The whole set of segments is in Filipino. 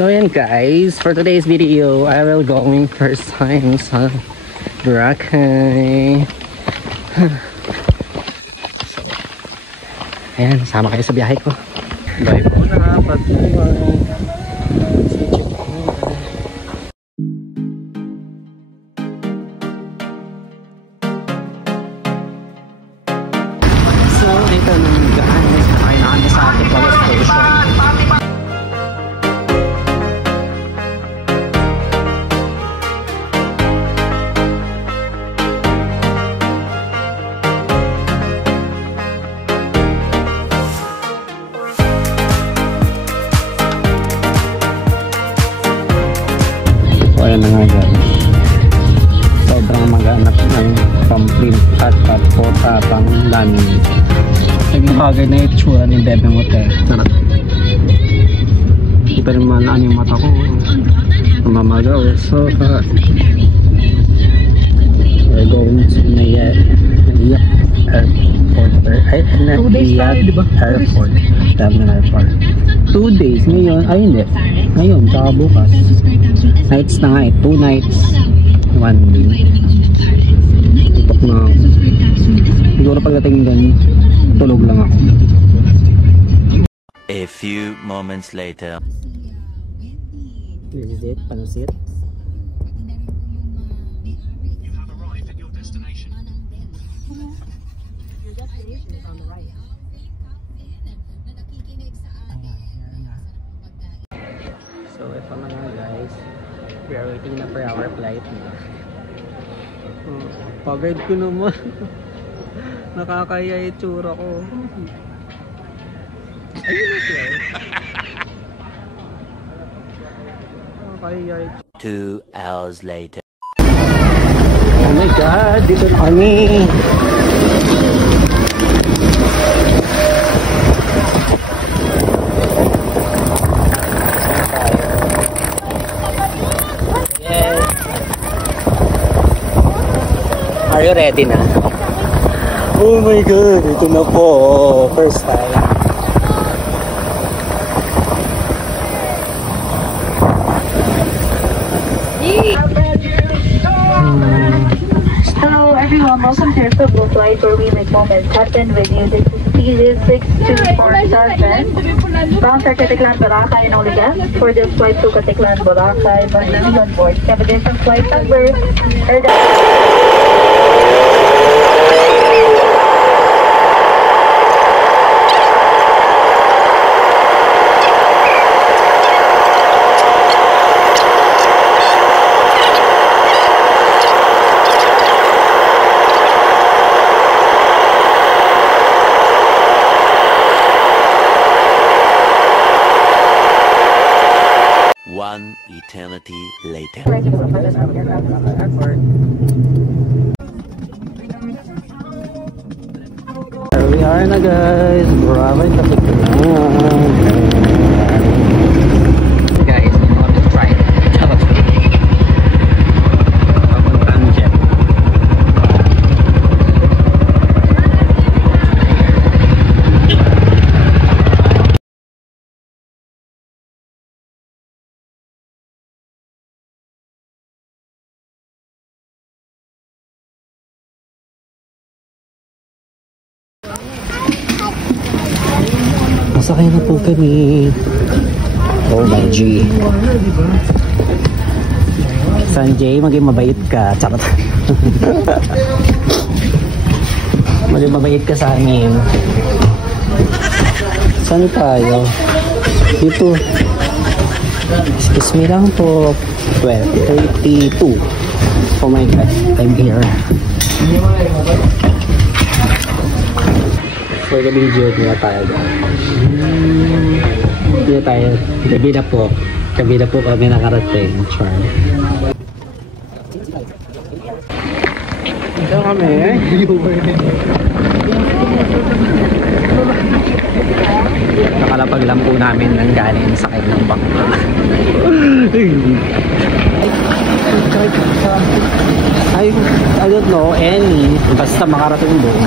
So yan guys, for today's video, I will going first time sa Boracay. So, ayan, sama kayo sa biyahe ko. Bye po na, pag-uwi. So, dito na guys, nakain na kami sa ating police station. Ayan na nga guys, sobrang maghanap ng pamprint at pagpota pang lamin. Naging bagay na itsura ni Bebe Mote. Sarap. Hindi pa rin malaan yung mata ko. Mamagaw. So we're going to Naiya Airport. Ay, Naiya Airport. Terminal Park. 2 days ngayon. Ay hindi. Ngayon, tsaka bukas. Nights na nga eh. 2 nights. 1 day. Tutok na ako. Siguro pagdating din, tulog lang ako. A few moments later. This is it. Panusit. You have arrived at your destination. Your destination is on the right. So ito na nga guys, we are waiting na for our flight. Pagod ko naman. Nakakaya itsura ko. Ayun na siya. Nakakaya itsura. 2 hours later. Oh my god, dito na kami. Are you ready na? Oh my god, ito na po. First time. Hello everyone, welcome to your football flight where we make moments happen with you. This is CZ6247. Bound for Caticlan, Boracay and only guests for this flight to Caticlan, Boracay. Must be on board. Have a different flight number. One eternity later. Here we are na guys. Boracay tapos na. Guys, on the flight. Papuntang jet. Masakay na po kami. Oh my G. Sanjay, maging mabait ka. Charot. Maging mabait ka sa amin. Saan tayo? Dito. Excuse me lang po. 12:32. Oh my god, I'm here. For the video, hindi na tayo. Hindi na tayo. Gabi na po. Gabi na po kami nakarating. Char. Ito kami. Nakalapag lang po namin ng galing sa kanyang bangka. Ay, No, any. Basta makarating doon.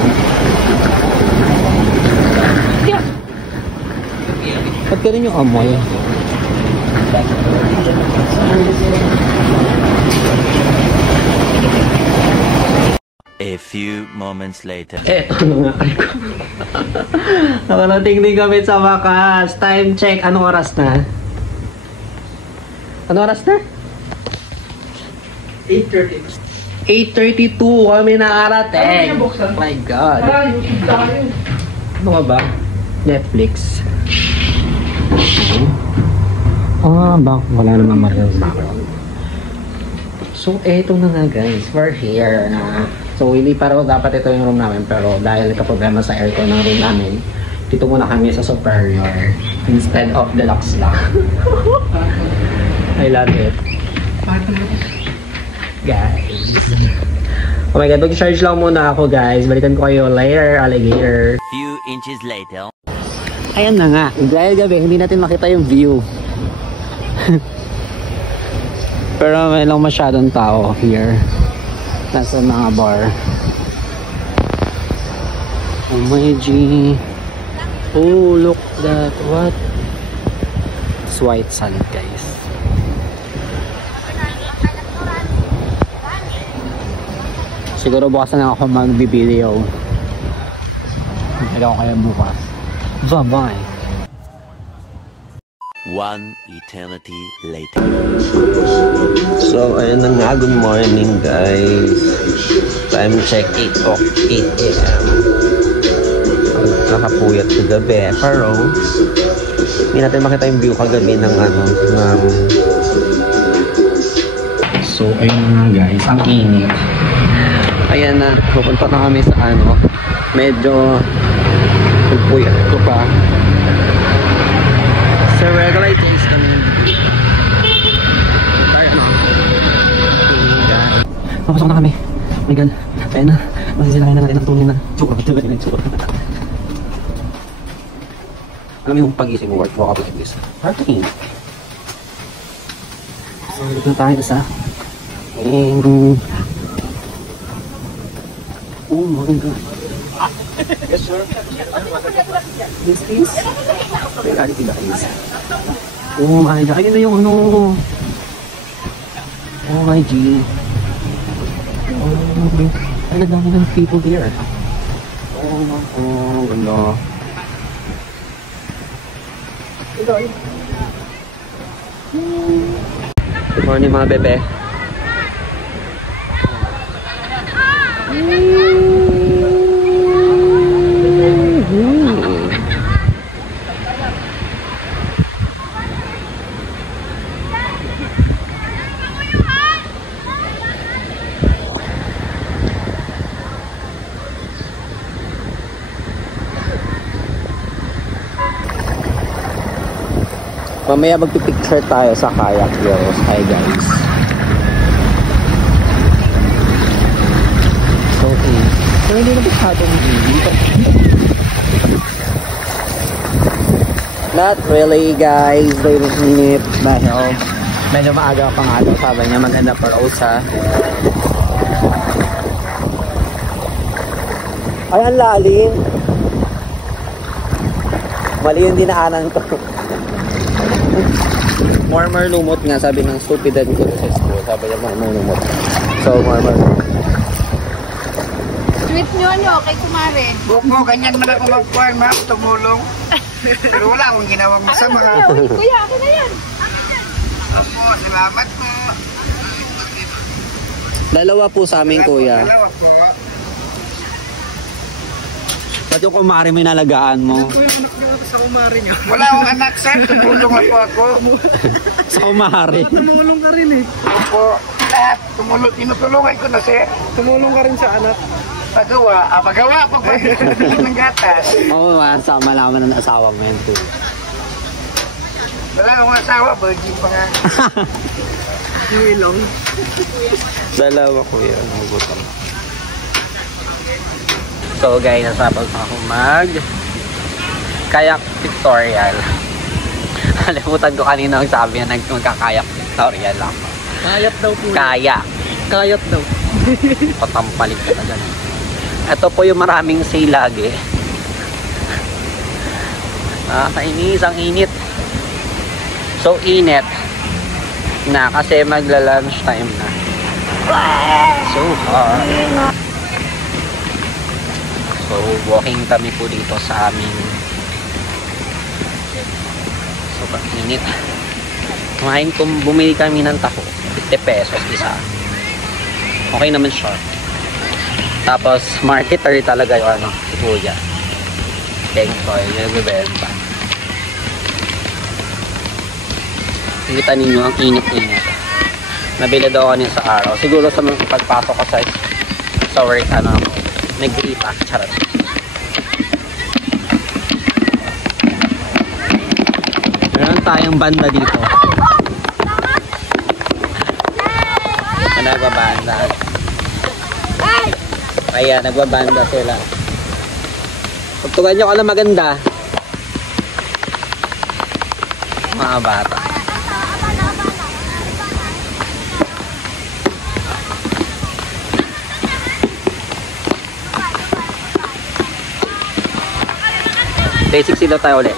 Ba't ka rin yung amoy? A few moments later. Eto na nga. Nakarating din kami sa wakas. Time check. Anong oras na? Anong oras na? 8:32 kami nakarating. Oh my God. Ano ka ba? Netflix. Ba? Wala naman Mariel's background. So, eto na nga guys. We're here na. So, hindi para dapat ito yung room namin. Pero dahil nagka-problema sa aircon ng room namin, dito muna kami sa Superior. Instead of deluxe lang. I love it. Guys. Oh my God, mag-charge lang muna ako guys. Balikan ko kayo later, alligator. Few inches later. Ayan na nga. Dahil gabi, hindi natin makita yung view. Pero may lang masyadong tao here. Nasa mga bar. Oh my G. Oh, look that. What? It's white sand guys. Siguro bukas na lang ako mag-video. Hindi ako kaya bukas. Bye-bye. One eternity later. So, ayun na nga. Good morning, guys. Time check 8 a.m. Nakapuyat sa gabi. Pero, hindi natin makita yung view kagabi ng So, ayun na nga guys. Ang init. Ayan na. Pupunta na kami sa medyo puyat ko pa. Sa regular days kami. Papasok na kami. Oh my God. Ayan na. Masisilahin na natin ang tuloy na. Alam mo yung pag-isip mo, walk up like this. Parking. So, dito na tayo sa oh my God. Yes, sir. This is reality guys. Oh my God. Ayun na yung oh my G. Oh, ay nagdami ng people there. Oh, ganda. Good morning mga bebe. Mamaya magpipicture tayo sa kayak girls. Hi guys. Okay. So hindi na masyadong dito. Not really guys. Very minute. Dahil medyo maaga pa nga daw. Sabi niya maganda pa Rosa. Ay ang lalim. Mali yung dinaanan ko. More lumot nga, sabi ng stupid and good sa school. Sabi niya more lumot. So, more lumot. Tweet nyo, kay Kumare. Buko, ganyan man ako mag-farm, ha? Tumulong. Pero wala akong ginawang masama. Kuya, ako na yan. Opo, salamat po. Dalawa po sa amin, kuya. Dalawa po. Ba't yung kumari may nalagaan mo? Sa kumari nyo. Wala akong anak, sir. Tumulong po ako. Sa kumari. Tumulong ka rin eh. Opo, lahat. Tinutulungan ko na, sir. Tumulong ka rin sa anak. Pagawa. Pagawa. Pagpapit ng gatas. Oo, sama naman ng asawa mo yan, too. Wala akong asawa. Virgin pa nga. Yung ilong. Dalawa, kuya. Nagugutom. So guys, nasapag pa ako mag kayak tutorial. Kalimutan ko kanina ang sabi na magkakayak tutorial ako. Kayak daw po. Kayak. Kayat daw. Patampalik ka na ganun. Ito po yung maraming sale lagi. Kainis, ang init. So init na kasi magla-lunch time na. So hot. So walking kami po dito sa aming sobrang init. Kumain kung bumili kami ng taho, 50 pesos isa. Okay naman siya. Tapos marketer talaga yung ano, si Kuya. Tengkoy, yung nagbebenta. Kita ninyo ang init-init. Nabili daw kanina sa araw. Siguro sa pagpasok ko sa work, ano, nag-iita. Charot. Meron tayong banda dito. Nagbabanda. Kaya nagbabanda sila. Pagtugan nyo ka lang maganda. Mga bata. Basic sila tayo ulit.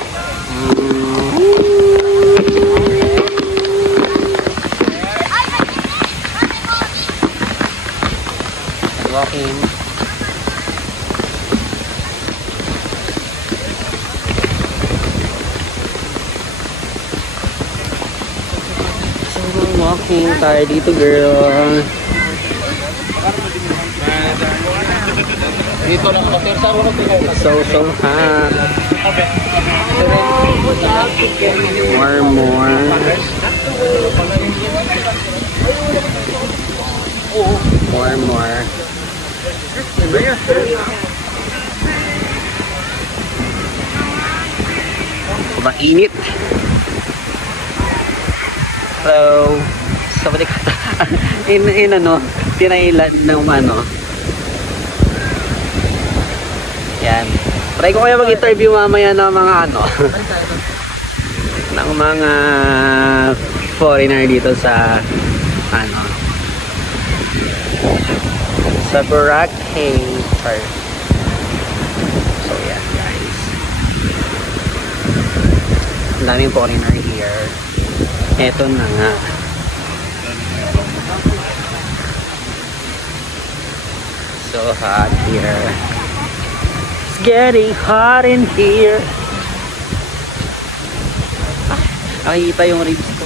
Walking. So walking tayo dito, girl. Dito lang ako sa so hot. More. Sobrang init. So balik in ano, tinailan ng ano. Yan. Try ko kaya mag-interview mamaya ng mga ano ng mga foreigner dito sa ano sa Boracay. So yeah guys, ang daming foreigner here. Eto na nga. So hot here. It's getting hot in here. Nakikita yung ribs ko.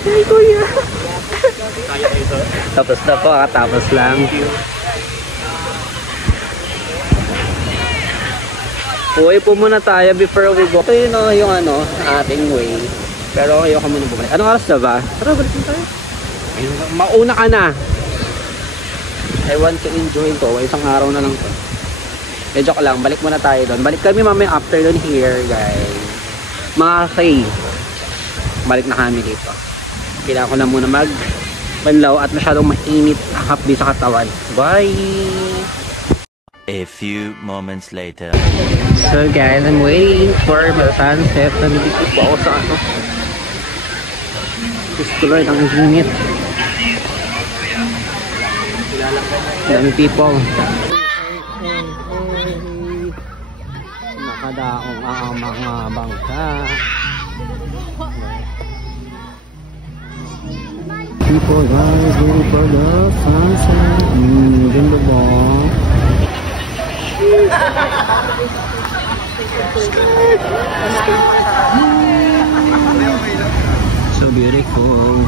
Hey kuya. Tapos na po, tapos lang. Uwi po muna tayo before we go. Ito yun yung ano, ating way. Pero ayoko muna bumalik. Anong oras na ba? Tara, balik na tayo. Ayun, mauna ka na. I want to enjoy to. Isang araw na lang to. Joke lang, balik muna tayo doon. Balik kami mamaya after doon here, guys. Mga say, balik na kami dito. Kailangan ko na muna magbanlaw at masyadong mainit hapdi sa katawan. Bye! A few moments later. So guys, I'm waiting for the sunset. Nandito po ako sa ano. Gusto Lord, ang init. Dami people. Nakadaong ang mga bangka. People are waiting for the sunset. Ganda ba? So beautiful.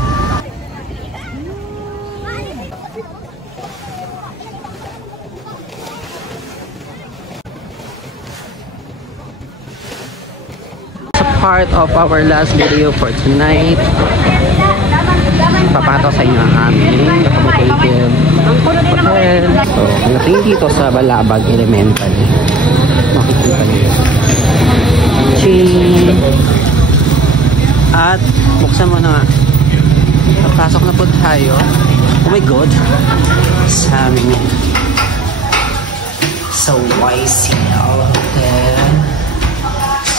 Part of our last video for tonight. Papato sa inyo ang aming accommodative hotel. So, natin dito sa Balabag Elementary. Makikita niyo. Ching! At buksan mo na nga. Papasok na po tayo. Oh my God! Sa aming YCL hotel.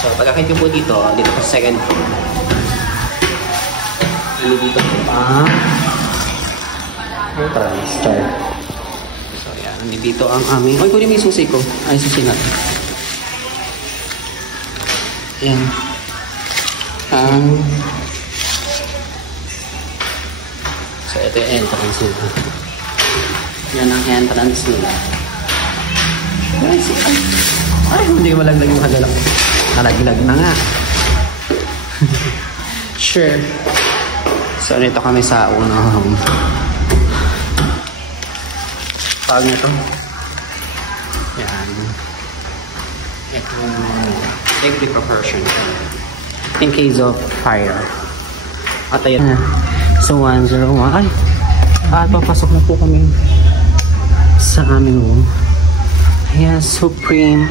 So, pagkakit nyo po dito po sa second floor. Dito po ang transfer. So, yan. Dito ang aming... Ay, kunin mo yung susi ko. Ay, susi natin. Yan. So, ito yung entrance nila. Yan ang entrance nila. Ay, hindi malaglag yung kagalak. Nalaglag na nga. Sure. So, nito kami sa unang tawag nito. Yan. Ito safety precaution in case of fire. At ayan. So, 101. Ay! Papasok na po kami sa aming room. Ayan, Supreme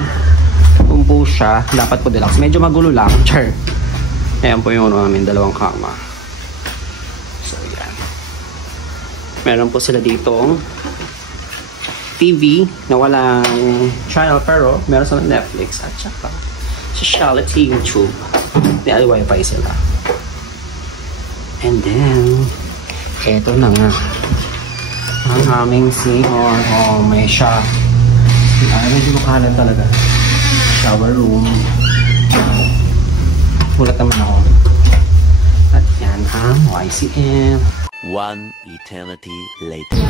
Kombucha. Dapat po deluxe. Medyo magulo lang. Char. Ayan po yung namin, dalawang kama. So, yan. Meron po sila ditong TV na walang channel pero meron silang Netflix at saka specialty YouTube. May Wi-Fi sila. And then, eto na nga. Ang aming CR. Oh, may shop. Ay, medyo makanan talaga. Shower room. Mulat naman ako. At yan ang YCM. One eternity later.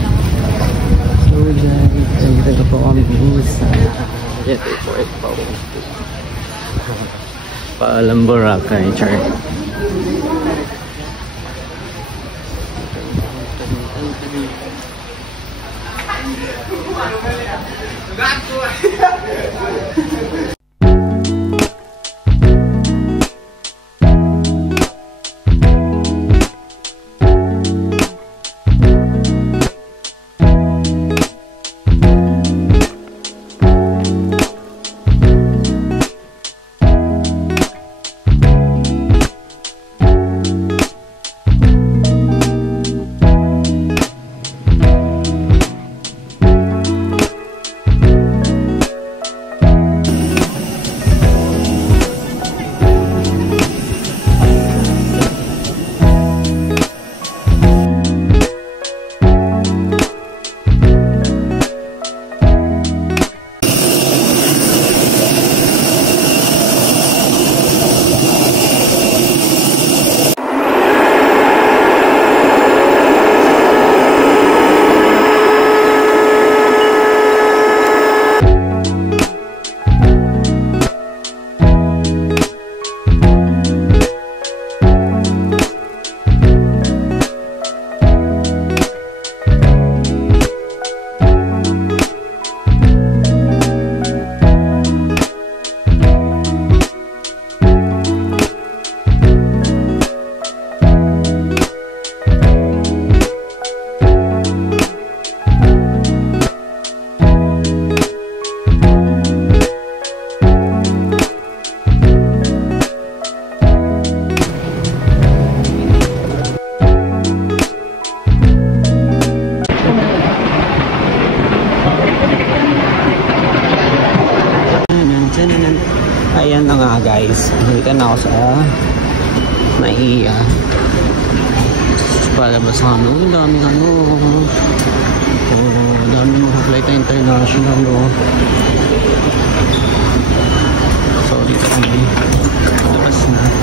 So guys, dito po kami sa Jet Airport po. Paalam Boracay, Char. Ayan na nga guys, dito na ako sa Naiya. Palabas sa ano, daming ano, daming mga flight na international, no? So dito kami, labas na.